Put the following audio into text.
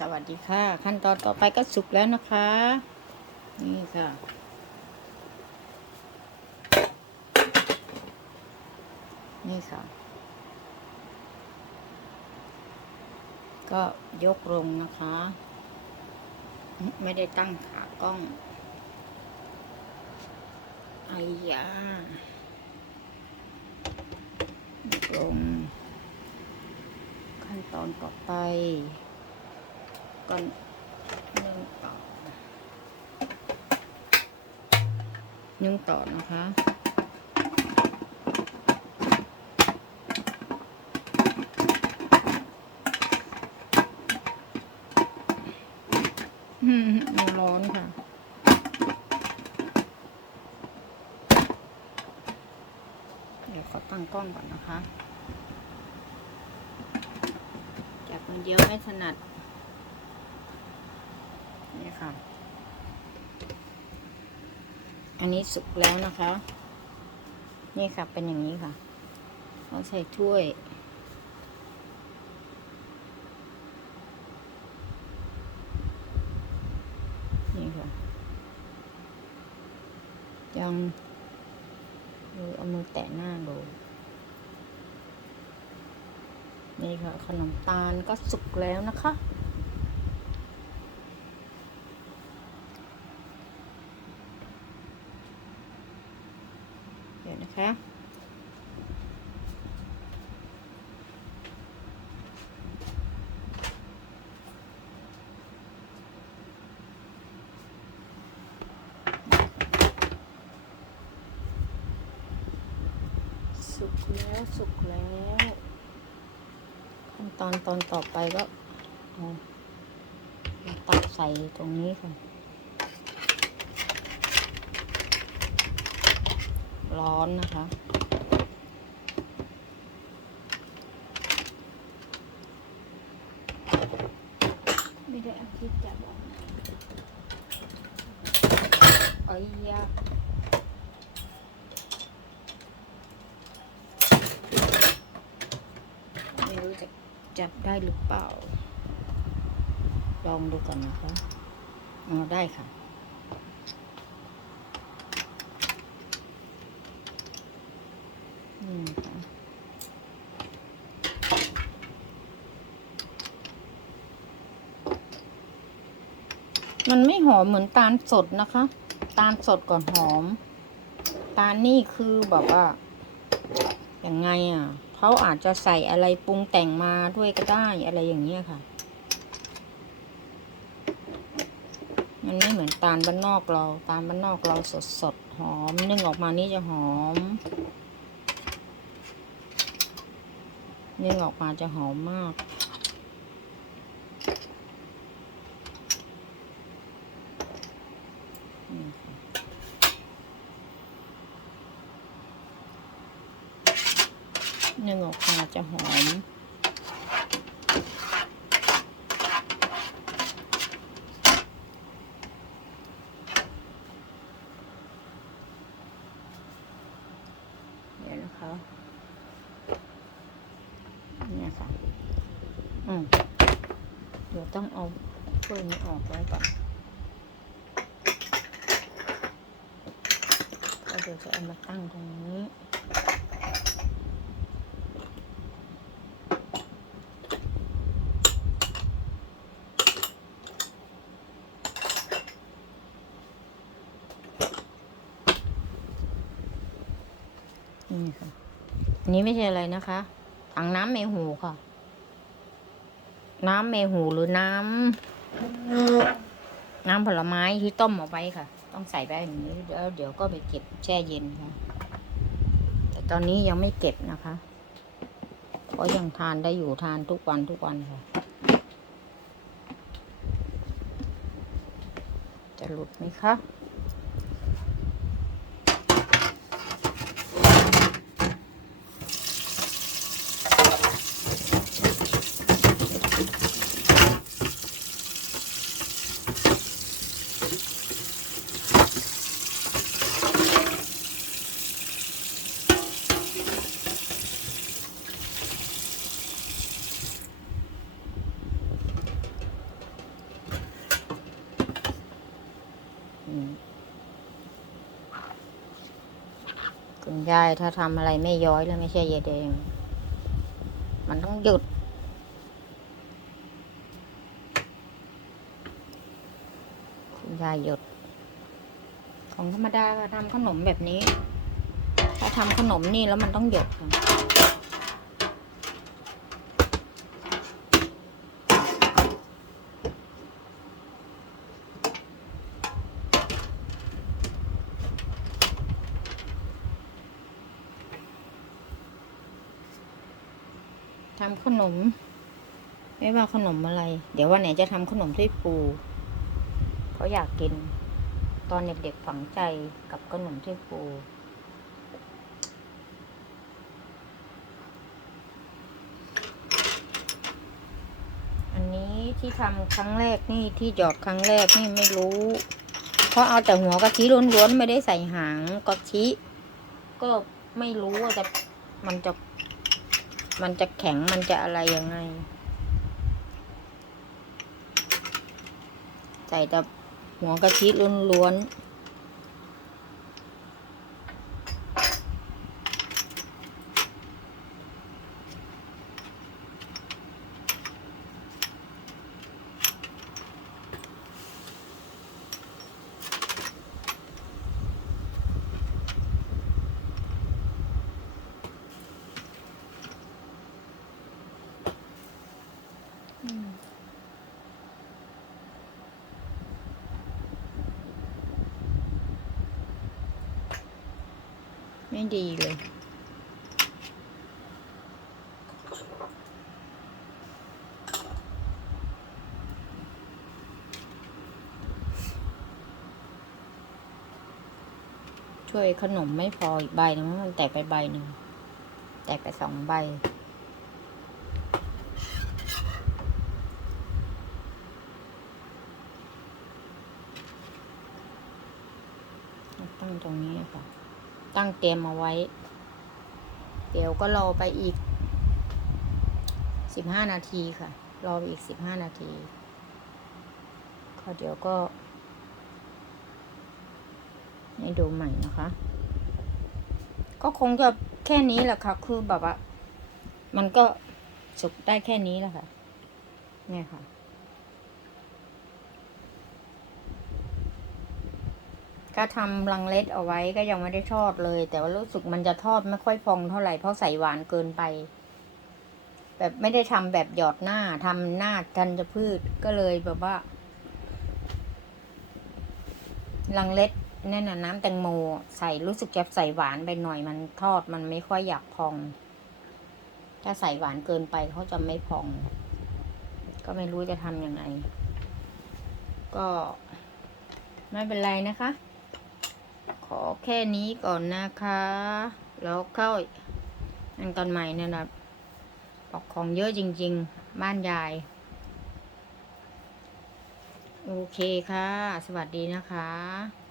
สวัสดีค่ะ ขั้นตอนต่อไปก็สุกแล้วนะคะ นี่ค่ะนี่ค่ะ ก็ยกลงนะคะ ไม่ได้ตั้งขากล้องไอ้ยากลง ขั้นตอนต่อไป ก็นึ่งต่อนึ่งต่อนะคะอืมมันร้อนค่ะ เดี๋ยวขอตั้งกล้องก่อนนะคะ จับมือเดียวไม่ถนัด นี่ค่ะ อันนี้สุกแล้วนะคะ นี่ค่ะเป็นอย่างนี้ค่ะเราใส่ถ้วยนี่ค่ะยังดูเอามือแตะหน้าดูนี่ค่ะ ขนมตาลก็สุกแล้วนะคะ เดี๋ยวนะคะ สุกแล้วสุกแล้วขั้นตอนตอนต่อไปก็เอาตักใส่ตรงนี้ค่ะ ร้อนนะคะ ไม่ได้เอาคิดจะบอกไอ้ยาไม่รู้จะจับได้หรือเปล่า ลองดูก่อนนะคะอ๋อได้ค่ะ นี่ค่ะ มันไม่หอมเหมือนตาลสดนะคะ ตาลสดก่อนหอม ตาลนี่คือแบบว่าอย่างไงอะเขาอาจจะใส่อะไรปรุงแต่งมาด้วยก็ได้อะไรอย่างเงี้ยค่ะ มันไม่เหมือนตาลบ้านนอกเรา ตาลบ้านนอกเราสดสดหอมนึ่งออกมานี่จะหอมนึ่งออกมาจะหอมมาก นึ่งออกมาจะหอม เดี๋ยวนะคะเนี่ยค่ะ อืมเดี๋ยวต้องเอาถ้วยนี้ออกไว้ก่อนเดี๋ยวจะเอามาตั้งตรงนี้ นี่ค่ะอันนี้ไม่ใช่อะไรนะคะถังน้ำเมหูค่ะ น้ำเมหูหรือน้ำน้ำผลไม้ที่ต้มเอาไว้ค่ะ ต้องใส่ไปอย่างนี้แล้วเดี๋ยวก็ไปเก็บแช่เย็นค่ะ แต่ตอนนี้ยังไม่เก็บนะคะเพราะยังทานได้อยู่ทานทุกวันทุกวันค่ะ จะหลุดไหมคะ ยายถ้าทำอะไรไม่ย้อยแล้วไม่ใช่ยายแดง มันต้องหยุด คุณยายหยุด ของธรรมดาทำขนมแบบนี้ ถ้าทำขนมนี่แล้วมันต้องหยุดค่ะ ทำขนม ไม่ว่าขนมอะไร เดี๋ยววันไหนจะทำขนมถ้วยปูเพราะอยากกิน ตอนเด็กๆฝังใจกับขนมถ้วยปูอันนี้ที่ทำครั้งแรกนี่ที่หยอดครั้งแรกนี่ไม่รู้ เพราะเอาแต่หัวกะทิล้วนๆไม่ได้ใส่หางกะทิก็ไม่รู้ว่าจะมันจะ มันจะแข็งมันจะอะไรยังไง ใส่แต่หัวกะทิล้วนๆ ไม่ดีเลย ช่วยขนมไม่พออีกใบหนึงมันแตกไปใบหนึ่ง แตกไปสองใบตั้งตรงนี้ค่ะ ตั้งเตรียมเอาไว้ เดี๋ยวก็รอไปอีกสิบห้านาทีค่ะ รอไปอีกสิบห้านาที ก็เดี๋ยวก็ ให้ดูใหม่นะคะ ก็คงจะแค่นี้แหละค่ะ คือแบบว่า มันก็สุกได้แค่นี้แหละค่ะ เนี่ยค่ะ ก็ทำรังเล็ดเอาไว้ก็ยังไม่ได้ทอดเลย แต่ว่ารู้สึกมันจะทอดไม่ค่อยฟองเท่าไหร่เพราะใส่หวานเกินไป แบบไม่ได้ทำแบบหยอดหน้าทำหน้ากันจะพืชก็เลยแบบว่ารังเล็ดนั่นน่ะน้ำแตงโมใส่รู้สึกจะใส่หวานไปหน่อยมันทอดมันไม่ค่อยอยากพอง ถ้าใส่หวานเกินไปเขาจะไม่พอง ก็ไม่รู้จะทำยังไง ก็ไม่เป็นไรนะคะ ขอแค่นี้ก่อนนะคะ แล้วเข้าอันตอนใหม่เนี่ยนะปอกของเยอะจริง ๆ บ้านยาย โอเคค่ะ สวัสดีนะคะ